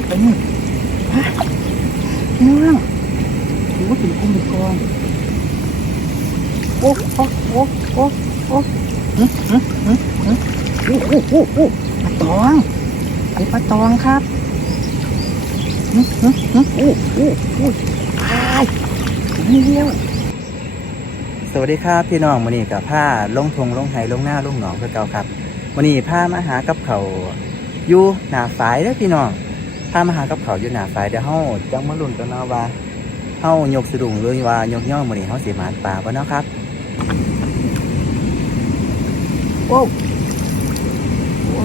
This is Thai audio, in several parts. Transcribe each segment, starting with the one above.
ดไปนี่ฮะพี่น้องดูว่าเป็นกุ้งเป็นกองโอ้โอ้โอ้โอ้โอ้หึหึหึหึโอ้โอ้โอ้โอ้ปลาตองไอ้ปลาตองครับหึหึหึโอ้โอ้โอ้ตายนี่เดียวสวัสดีครับพี่น้องวันนี้กับผ้าลงทงลงไห้ลงหน้าลงหนองคือเก่าครับวันนี้ผ้ามาหากับเขาอยู่หน้าฝายเด้อพี่น้อง ผ้ามาหากับเขาอยู่หน้าฝ่ายเดี๋ยวเฮาจังมาลุ้นกันเนาะว่าเฮายกสะดุ้งเลยว่ายกย่อมื้อนี้เฮาสิมาป่าบ่เนาะครับโอ้โอ้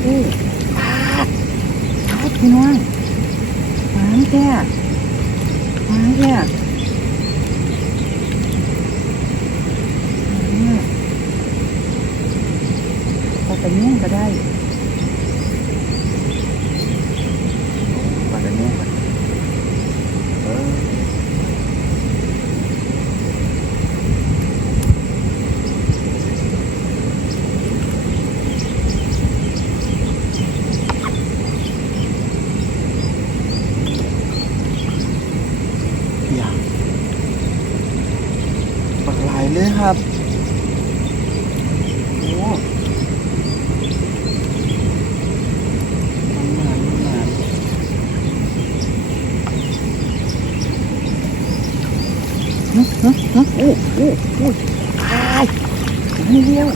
โอ้ปลาปลาพี่น้องหวานแก่หวานแก่อืมเอาไปเนี้ยก็ได้ปลาไปเนี้ยก่อนเออ อย่างปักหลายเลยครับ โอ้มันหนานมันหนานฮึฮึฮึโอ้โอ้โอ้ตายนี่เดียว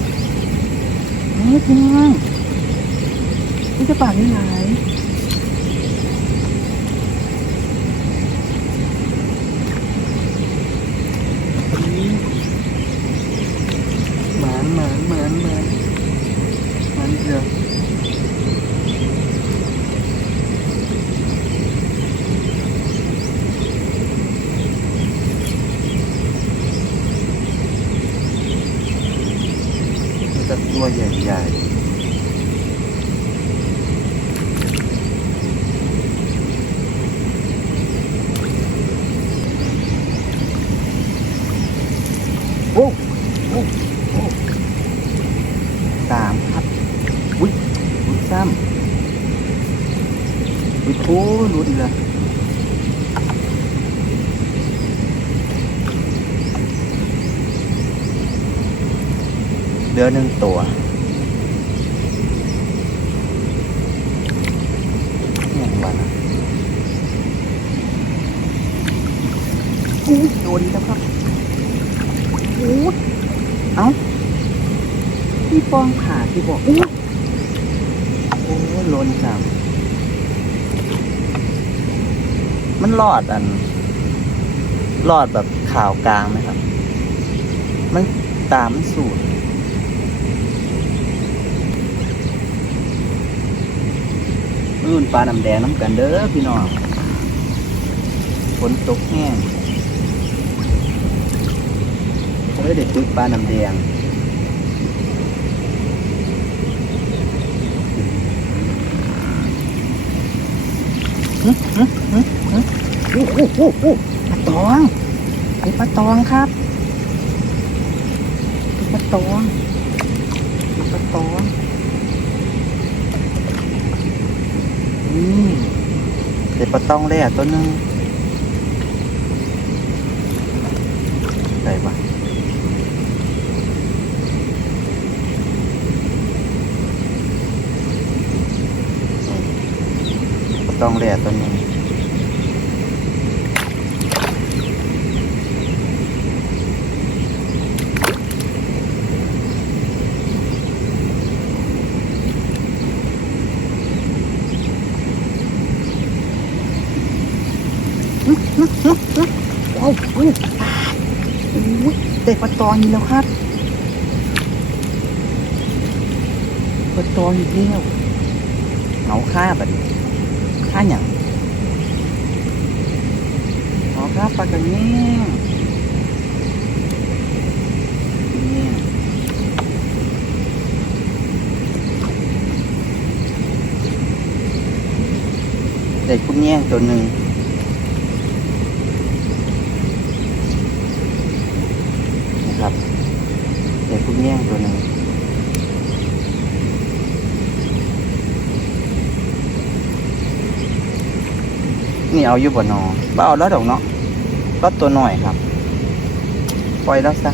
นี่พี่น้องนี่จะปากนี่ไหน หมานหมานหมานหมานหมานเดียวมันจะตัวใหญ่ๆโอ้ โอ้โอ้สามครับ อุ้ยอุ้ยซ้ำอุ้ยโอ้รู้ดีละเหลือหนึ่งตัวเนี่ยบ้านะอุ้ย โดนแล้วครับโอ้ยเอ้าพี่ป้องขาที่บอกโอ้โอ้ลนสามมันรอดอัน รอดแบบข่าวกลางไหมครับ มันตามมันสูตรรุ่นปลาน้ำแดงน้ำกันเด้อพี่น้องฝนตกแห้งเขา ไม่ได้ตึกปลาน้ำแดงฮึฮึฮึฮึโอ้โหโอ้โหปลาตองไอ้ปลาตองครับไอ้ปลาตองไอ้ปลาตองนี่ไอ้ปลาตองแรกตัวหนึงใส่ปะปลา ต้องแรกตัวนึงโอ้โหโอ้ยได้ปลาตองอีกแล้วครับปลาตองอีกแล้วเอาค่าแบบนี้ อันยังโอ๋คค่าปลากระเงี้ยเด็กคุณแย่งตัวหนึ่งนะครับเด็กคุณแย่งตัวหนึ่ง นี่เอาอยู่บนนอบ้าเอาแล้วดอกเนาะก็ตัวหน่อยครับ ปล่อยแล้วซะ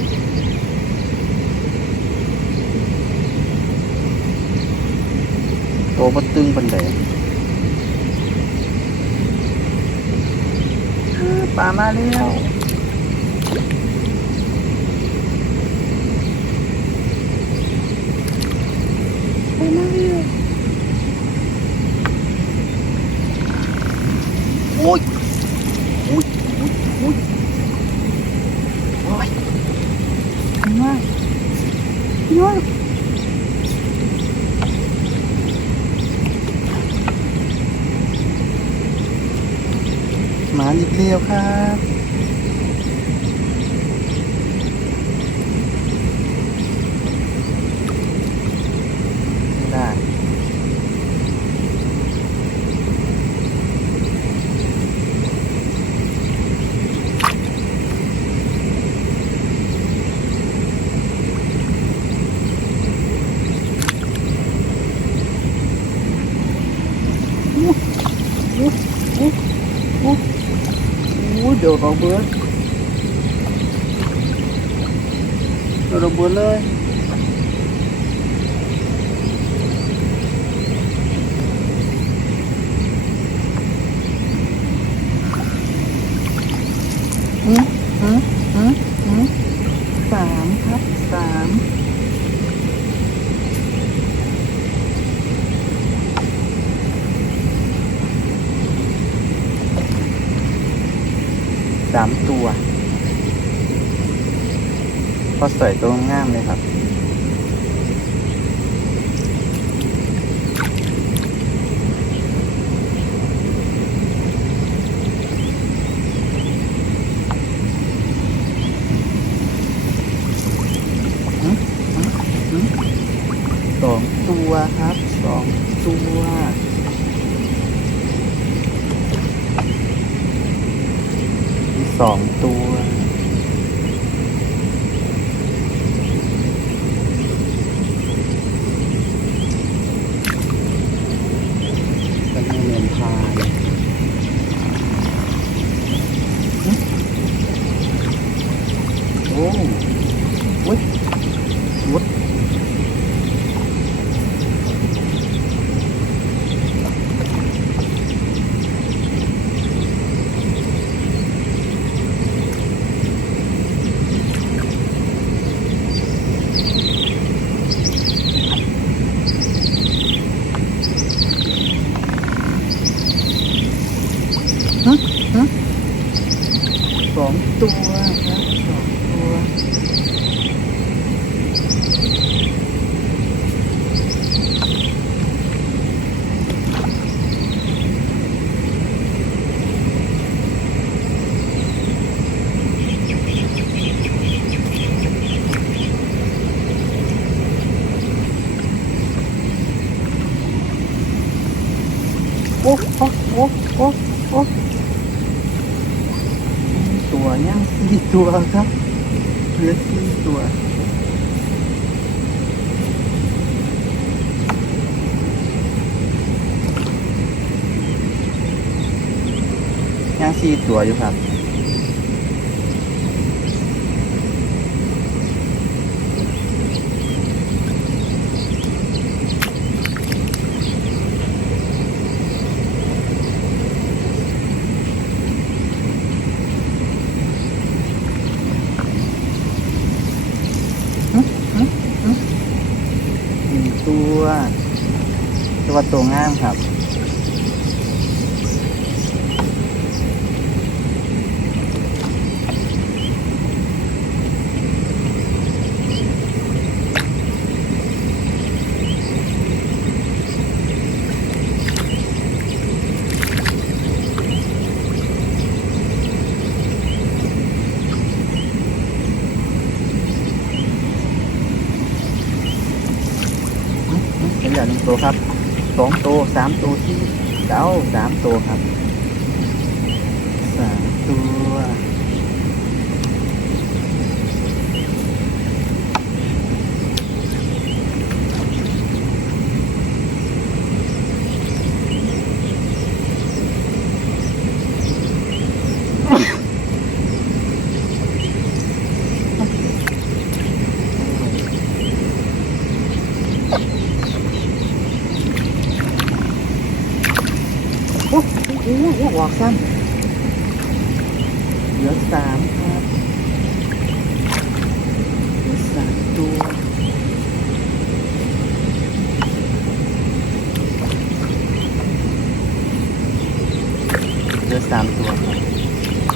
ตัวบดตึงปันเดอ้าปลามาแล้วปลามาแล้วโอ้ยโอ้ยโอ้ยโอ้ยโอ้ยพี่น้อยพี่น้อยมาอีกเร็วครับไม่ได้ อู้อู้อู้อู้เดี๋ยวเราเบิร์ดเดี๋ยวเราเบิร์ดเล ยอืมอืมอืมอืมสามครับสาม สามตัว พอสวยตัวงามเลยครับสองตัวครับสองตัวมีสองตัว เป็นให้เรียนพายหึโอ้วุ้ยวุ้ยหึหึสองตัวครับสองตัว โอ้โอ้โอ้โอ้โอ้ตัวย่างสี่ตัวครับเหลือสี่ตัวยังสี่ตัวอยู่ครับ หนึ่งตัวตัวตัวงามครับ อื หนึ่งตัวครับสองตัวสามตัวที่เก้าสามตัวครับสามตัว โอ้โหออกซ้ำเหลือสามครับเหลือสามตัวเหลือสามตัวครับ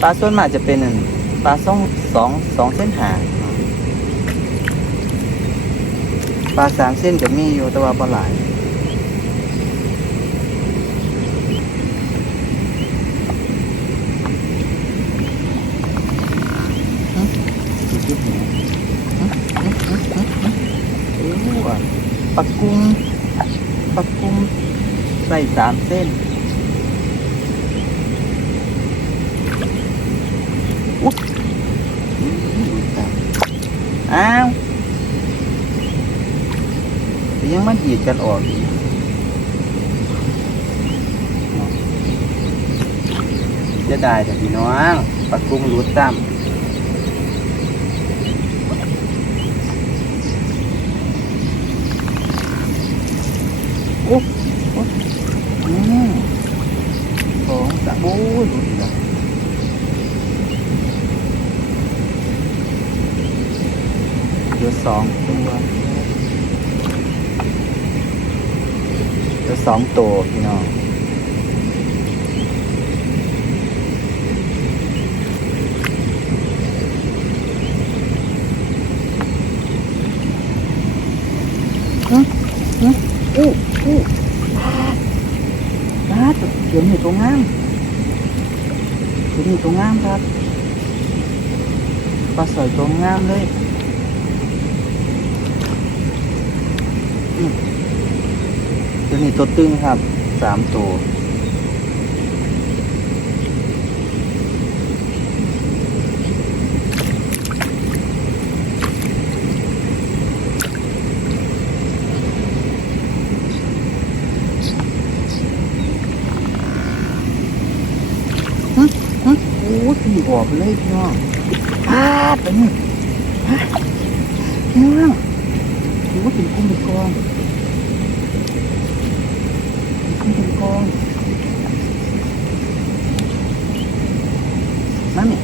ปลาส่วนมากจะเป็นอันปลาสองสองสองเส้นหาปลาสามเส้นก็มีอยู่แต่ว่าปลาหลายหึจุดยุบหัวหึหึหึหึหึโอ้อะ ปลากุ้งปลากุ้งใส่สามเส้นอ้าวยังมันดีดกันออกอีกจะได้แต่พี่น้องปักกุ้งรูดตั้ม โอ้โอ้อืมสองสามโอ้ยดูดีละเหลือสองตัวเหลือสองตัวพี่น้องฮึฮึอู้อู้ปลาตัวเดี๋ยวนี้ตัวงามตัว นี่ตัวงามครับปลาสวยตัวงามเลยตัวนี้ตัวตึงครับสามตัวฮึฮึโอ้ ยพี่ออกไปเลยพี่น้องพาดไปนี่ฮะพี่น้องถือว่าเป็นกุ้งเป็นกองเป็นกุ้งเป็นกองนั่นเนี่ย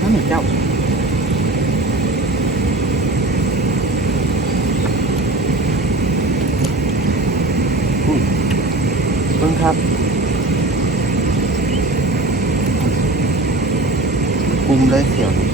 นั่นเนี่ยเจ้าอุ้ยเบิ่งครับ คุมเลยเสี่ยวนี่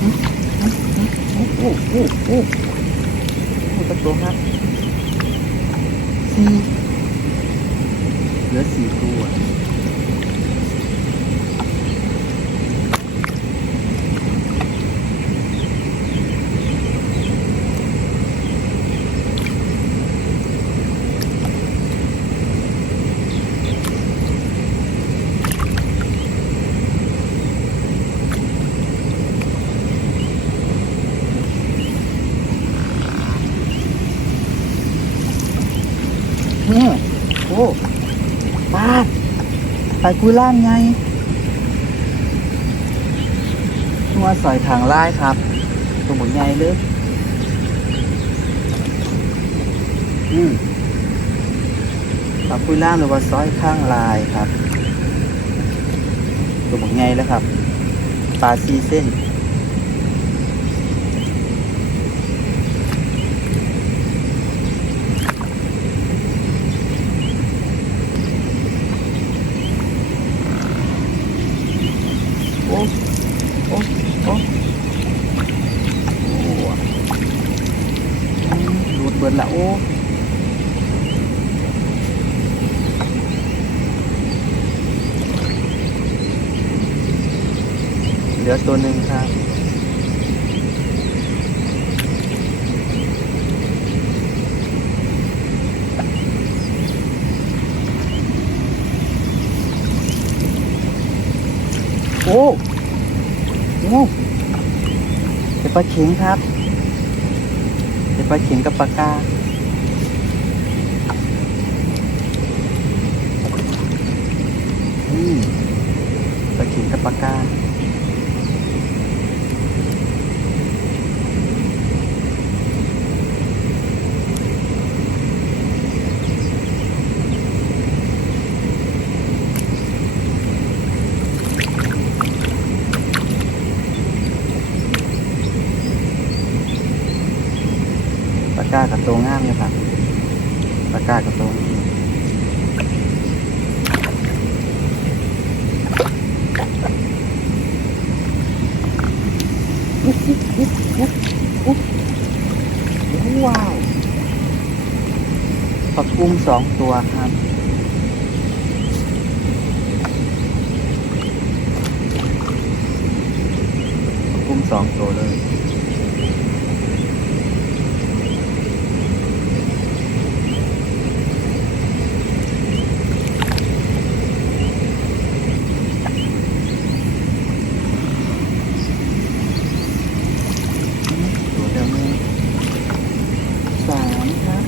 หึหึหึ โอ้โหโอ้โหตะตัวครับสี่เหลือสี่ตัว นี่โอ้ปลาไปกุยล่ามไงนัวสอยทางไล่ครับตัวหมุนใหญ่เลยอืมปลากุยล่ามหรือว่าซอยข้างลายครับตัวหมุนใหญ่แล้วครับ ปลาซีเส้น โอ้โอ้โอ้โอ้อืมหลุดเบิดละโอ้เหลือ ตัวหนึ่งครับโอ้โอ้เป็นปลาเข็งครับเป็นปลาเข็งกับปลากาอืมปลากินกับปลากา ปลากากับตัวงามเลยครับปลากากับตัวนี้อุ๊บอุ๊บอุ๊บอุ๊บอุ๊บว้าวปลากุ้งสองตัวครับปลากุ้งสองตัวเลยตัวเดียวนี้สามครับ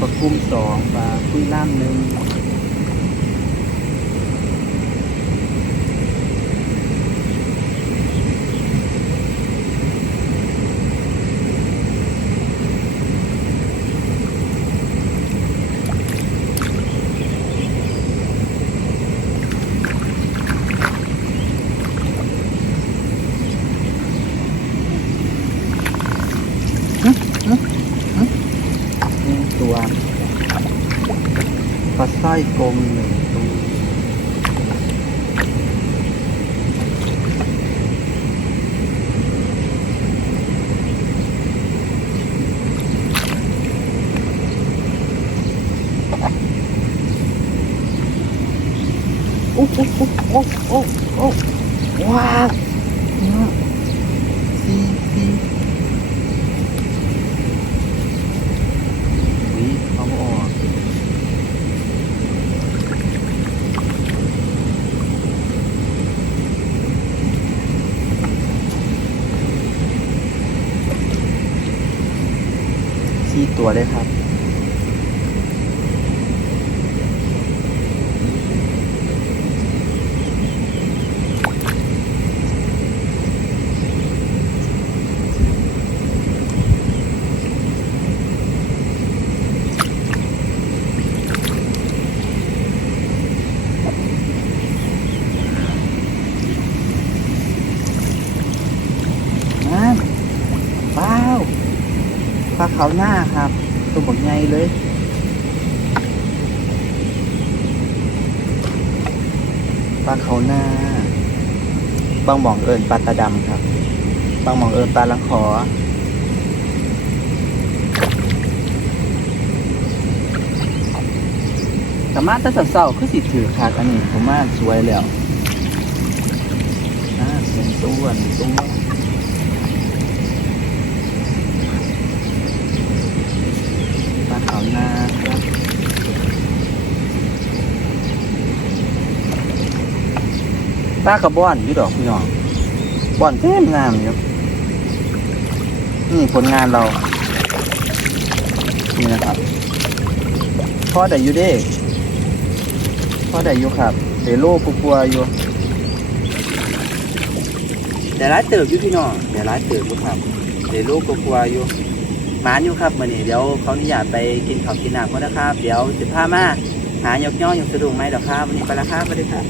ปลา กุ้งสองปลาคุยล่างหนึ่งตัวปลามหนึ่งตัว โอ้โอ้โอ้โอ้โอ้โอ้ว้าวเนี่ยสีสีวิเอาออกสี่ ตัวเลยครับ นั่นว้าวปลา เขาหน้าครับ ตัวบักใหญ่เลยปลาเขาหน้า บางหมองเอิญปลาตาดำครับ บางหมองเอิญปลาลังขอแต่มาแต่เศร้าคือสิถือขาดอันนี้ผมว่าสวยแล้วอ่าเป็นตัวนตัว ปลาขาวนาครับ ปลากระบ้อนอยู่ดอกพี่น้องบ้อนเต็มงามอยู่นี่ผลงานเรา นี่นะครับพ่อได้อยู่เด้พ่อได้อยู่ครับเดโลกลัวๆอยู่เดี๋ยวร้ายเติบอยู่พี่น้องเดี๋ยวร้ายเติบอยู่ครับเดโลกลัวๆอยู่หมานอยู่ครับมื่อนี้เดี๋ยวเขาอนุญาตไปกินข้าวกินน้ำก่อนนะครับ เดี๋ยวสิบห้ามาหายกย่อยกสะดุ้งไหมดอกครับวันนี้ไปล้วครับสวัสดีครับ